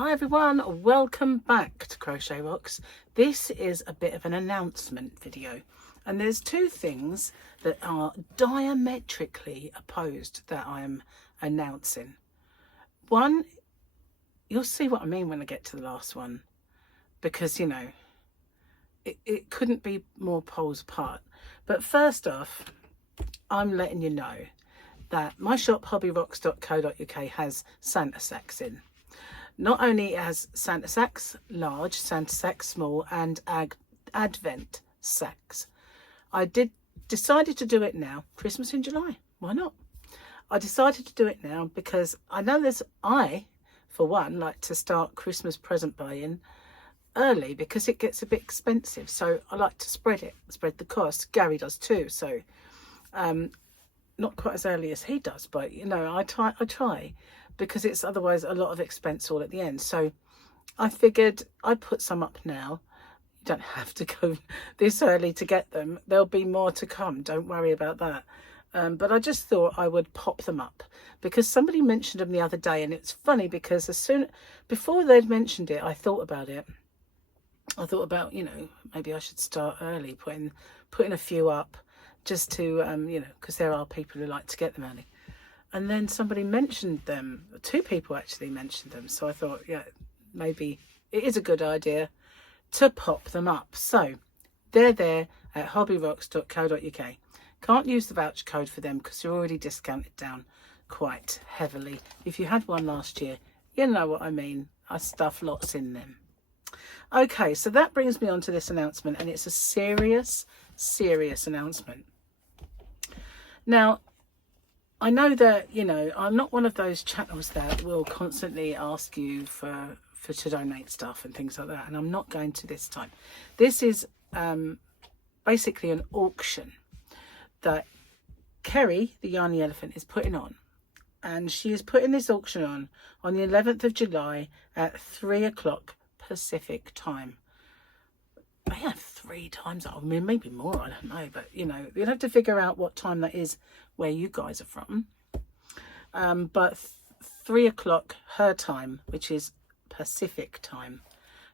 Hi everyone, welcome back to Crochet Rocks. This is a bit of an announcement video, and there's two things that are diametrically opposed that I'm announcing. One, you'll see what I mean when I get to the last one, because you know it couldn't be more poles apart. But first off, I'm letting you know that my shop hobbyrocks.co.uk has Santa sacks in. Not only has Santa sacks large, Santa sacks small, and Advent sacks. I decided to do it now. Christmas in July, why not? I decided to do it now because I know I, for one, like to start Christmas present buying early because it gets a bit expensive. So I like to spread the cost. Gary does too. So not quite as early as he does, but you know, I try. Because it's otherwise a lot of expense all at the end. So I figured I'd put some up now. You don't have to go this early to get them. There'll be more to come. Don't worry about that. But I just thought I would pop them up because somebody mentioned them the other day. And it's funny because before they'd mentioned it, I thought about it. I thought about, you know, maybe I should start early, putting a few up just to, you know, because there are people who like to get them early. And then somebody mentioned them. Two people actually mentioned them. So I thought, yeah, maybe it is a good idea to pop them up. So they're there at hobbyrocks.co.uk. Can't use the voucher code for them because they're already discounted down quite heavily. If you had one last year, you know what I mean. I stuff lots in them. Okay, so that brings me on to this announcement. And it's a serious announcement. Now, I know that, you know, I'm not one of those channels that will constantly ask you to donate stuff and things like that. And I'm not going to this time. This is basically an auction that Kerry, the Yarny Elephant, is putting on. And she is putting this auction on the 11th of July at 3 o'clock Pacific time. I have 3 times, I mean, maybe more, I don't know, but you know, you'll have to figure out what time that is where you guys are from. But 3 o'clock her time, which is Pacific time,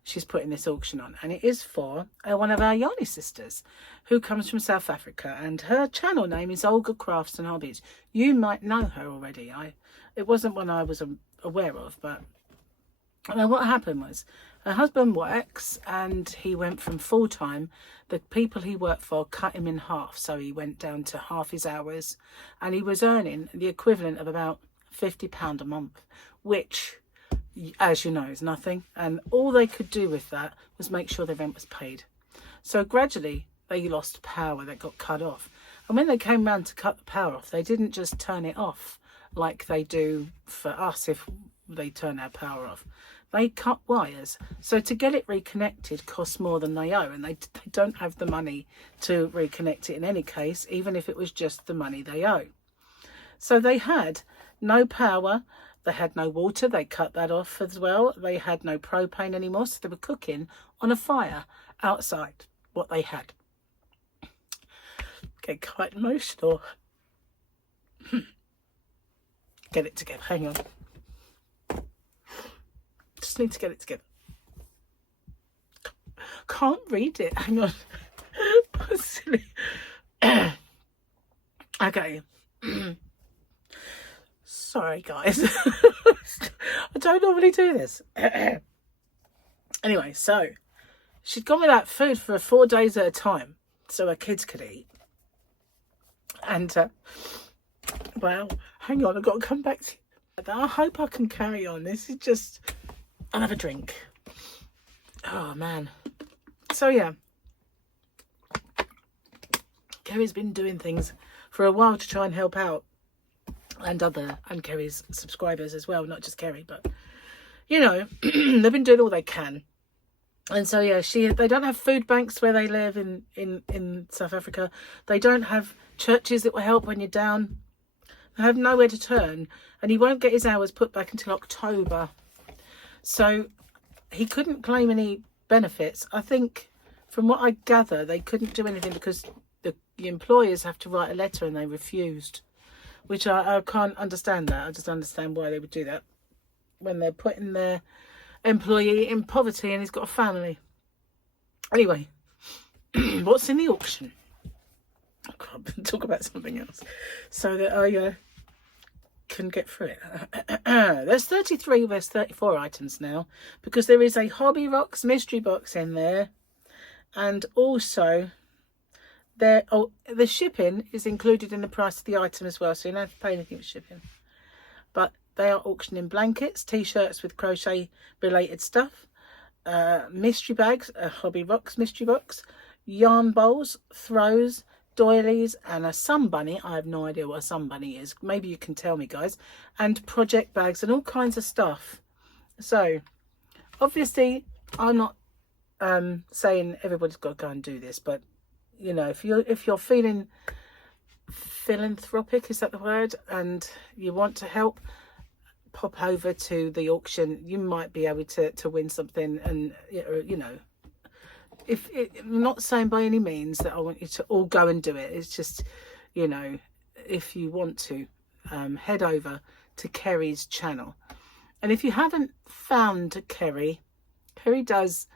she's putting this auction on, and it is for one of our Yarny sisters who comes from South Africa, and her channel name is Olga Crafts and Hobbies. You might know her already. It wasn't one I was aware of, but what happened was her husband works and he went from full-time. The people he worked for cut him in half, so he went down to half his hours, and he was earning the equivalent of about £50 a month, which, as you know, is nothing. And all they could do with that was make sure their rent was paid. So gradually they lost power, that got cut off. And when they came round to cut the power off, they didn't just turn it off like they do for us if they turn our power off. They cut wires, so to get it reconnected costs more than they owe, and they don't have the money to reconnect it in any case, even if it was just the money they owe. So they had no power, they had no water, they cut that off as well. They had no propane anymore, so they were cooking on a fire outside what they had. Get quite emotional. Get it together, hang on. Just need to get it together. Can't read it. Hang on. Silly. Okay. Sorry, guys. I don't normally do this. Anyway, so she'd gone without food for 4 days at a time, so her kids could eat. And well, hang on. I've got to come back to you. I hope I can carry on. This is just. I'll have a drink. Oh man. So yeah, Kerry's been doing things for a while to try and help out, and Kerry's subscribers as well, not just Kerry, but you know, they've been doing all they can. And so yeah, they don't have food banks where they live in South Africa. They don't have churches that will help when you're down. They have nowhere to turn, and he won't get his hours put back until October. So he couldn't claim any benefits. I think from what I gather, they couldn't do anything because the employers have to write a letter, and they refused, which I can't understand that. I just understand why they would do that when they're putting their employee in poverty and he's got a family. Anyway, what's in the auction? I can't talk about something else so that I can get through it. There's 34 items now, because there is a Hobby Rocks mystery box in there, and also there, the shipping is included in the price of the item as well, so you don't have to pay anything for shipping. But they are auctioning blankets, t-shirts with crochet related stuff, mystery bags, a Hobby Rocks mystery box, yarn bowls, throws, doilies, and a sun bunny. I have no idea what a sun bunny is. Maybe you can tell me, guys. And project bags and all kinds of stuff. So obviously I'm not saying everybody's got to go and do this, but you know, if you're feeling philanthropic, is that the word, and you want to help, pop over to the auction. You might be able to win something. And you know, I'm not saying by any means that I want you to all go and do it. It's just, you know, if you want to, head over to Kerry's channel. And if you haven't found Kerry does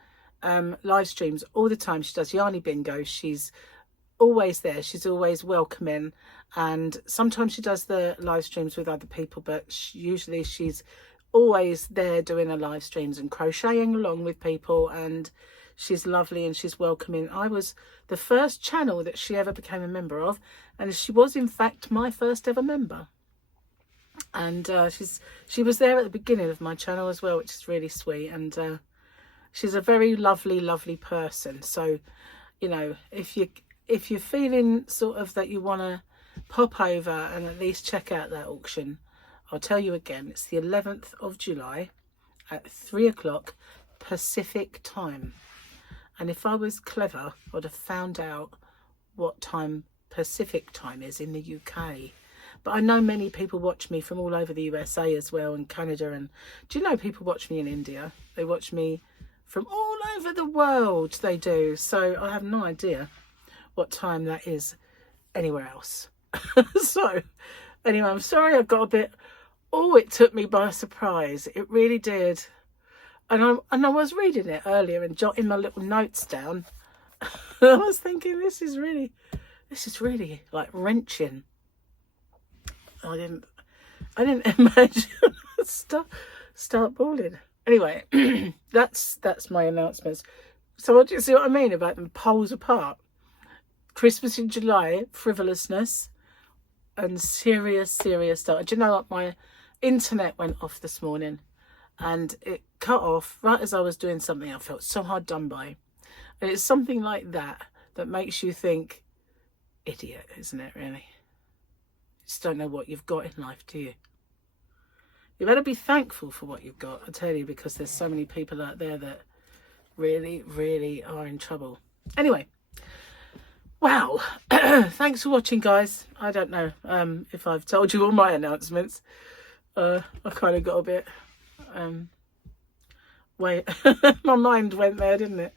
live streams all the time. She does Yarny Bingo. She's always there. She's always welcoming. And sometimes she does the live streams with other people, but usually she's always there doing her live streams and crocheting along with people. And she's lovely and she's welcoming. I was the first channel that she ever became a member of, and she was in fact my first ever member. And she was there at the beginning of my channel as well, which is really sweet. And she's a very lovely person. So, you know, if you're feeling sort of that you want to pop over and at least check out that auction, I'll tell you again, it's the 11th of July at 3 o'clock Pacific time. And if I was clever, I'd have found out what time Pacific time is in the UK. But I know many people watch me from all over the USA as well, and Canada. And do you know people watch me in India? They watch me from all over the world, they do. So I have no idea what time that is anywhere else. So anyway, I'm sorry I got a bit, it took me by surprise. It really did. And I was reading it earlier and jotting my little notes down. I was thinking, this is really like wrenching. I didn't imagine start bawling. Anyway, that's my announcements. So what do you see what I mean about them poles apart? Christmas in July, frivolousness, and serious stuff. Do you know what? My internet went off this morning, and it cut off right as I was doing something I felt so hard done by. And it's something like that makes you think, idiot, isn't it, really? You just don't know what you've got in life, do you? You better be thankful for what you've got, I tell you, because there's so many people out there that really are in trouble. Anyway, wow. Thanks for watching, guys. I don't know if I've told you all my announcements. I kind of got a bit my mind went there, didn't it?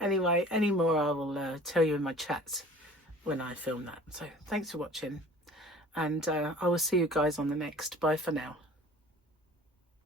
Anyway, any more I will tell you in my chats when I film that. So thanks for watching, and I will see you guys on the next. Bye for now.